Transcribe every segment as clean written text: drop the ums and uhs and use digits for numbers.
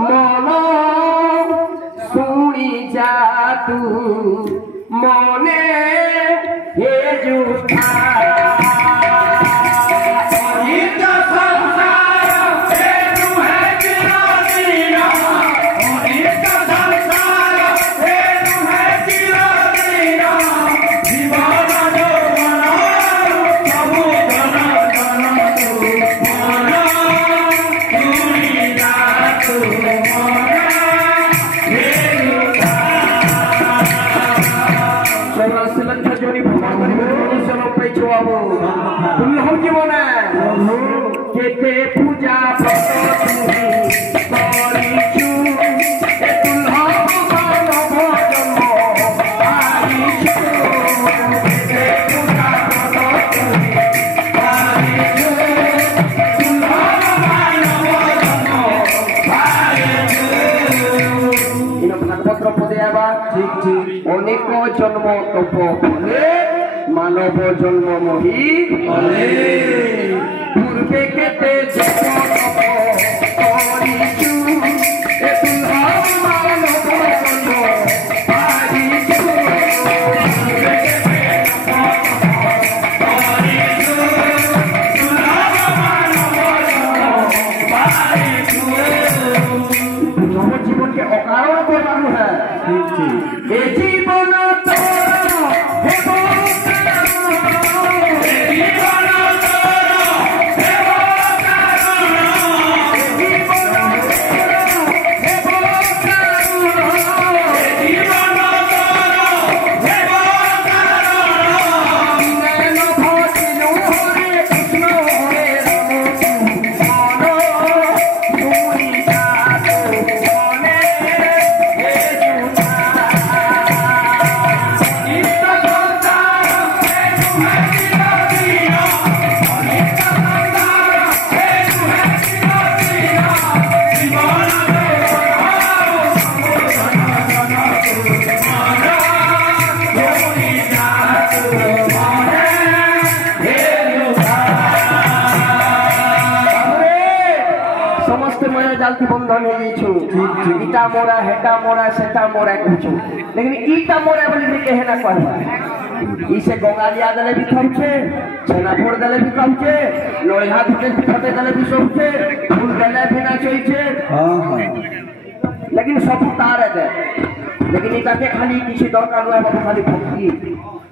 মন শুনি যা তু মনে হে জুঠা কেতে পূজা ভাগবত পদে আবার ঠিক ঠিক অনেক জন্ম তপ ফলে মানব জন্ম মহি পূর্বে কেতে জীবনকে অকারণ করবানো হ্যাঁ এই জীবন जालती बंधन हो गई इटा मोरा हेटा मोरा सेटा मोरा कुछ लेकिन इटा मोरा बोली कहे ना कहवा इसे गंगालिया दले भी खमछे छेना फोड़ दले भी खमछे लोहा धुटे फटे दले भी सोचे फूल दले भी ना चोइछे लेकिन सब तार है लेकिन इटाके खाली किसी दरकार नय बाबू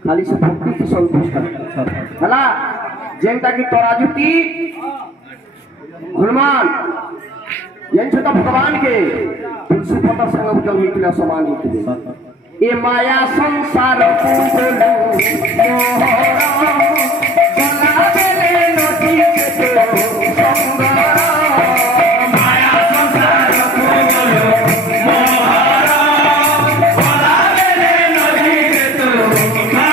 खाली से भक्ति की संतुष्ट हला जेंटा की तराजुती हनुमान यांच्या भगवान के तुलसी पत्र संग उजल होइतिला समान होइतिले ए माया संसार पूजलु मोहरा बना देले नदी के संगरा माया संसार पूजलु मोहरा बना देले नदी के संगरा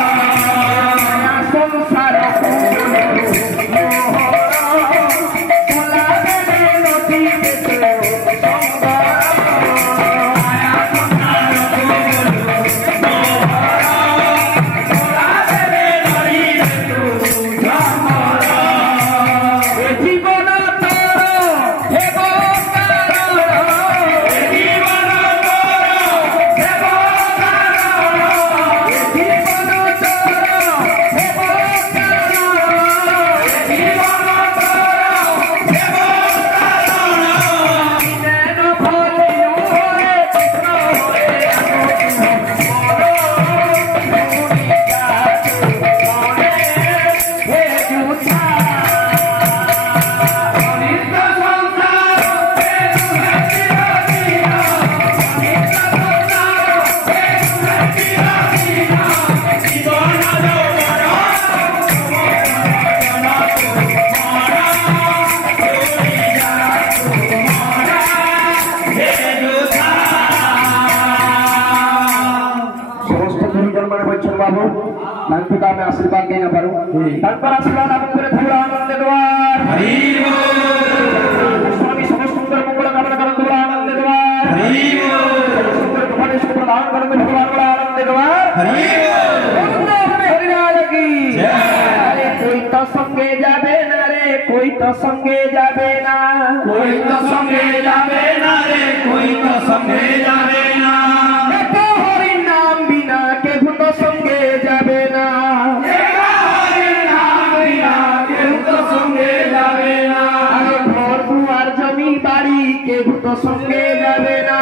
माया संसार पूजलु मोहरा पिता में आशीर्वाद देना पारू तंपर आशीर्वाद आप करे थोड़ा आनंद द्वार हरि बोल स्वामी समस्त सुंदर मंगल कामना करन थोड़ा आनंद द्वार हरि बोल सुंदर भगवान सुंदर दान करन थोड़ा आनंद द्वार हरि बोल हरि लाल की जय अरे कोई तो संगे जाबे ना रे कोई तो संगे जाबे ना कोई तो संगे जाबे সঙ্গে যাবে না এক হরি নাম বিনা কেউ তো সঙ্গে যাবে না কেউ তো সঙ্গে যাবে না আরে ঘর দুয়ার জমি বাড়ি কেউ তো সঙ্গে যাবে না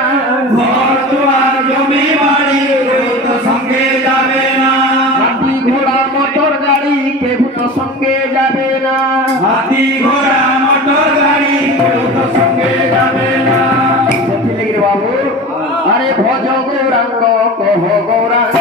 ঘর দুয়ার জমি বাড়ি কেউ তো সঙ্গে যাবে না হাতি ঘোড়া মোটর গাড়ি কেউ তো সঙ্গে যাবে না হাতি ঘোড়া মোটর গাড়ি কেউ তো সঙ্গে যাবে না রে বাবু আরে ভজ গৌরাঙ্গ কহ গৌরাঙ্গ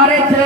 আরে যে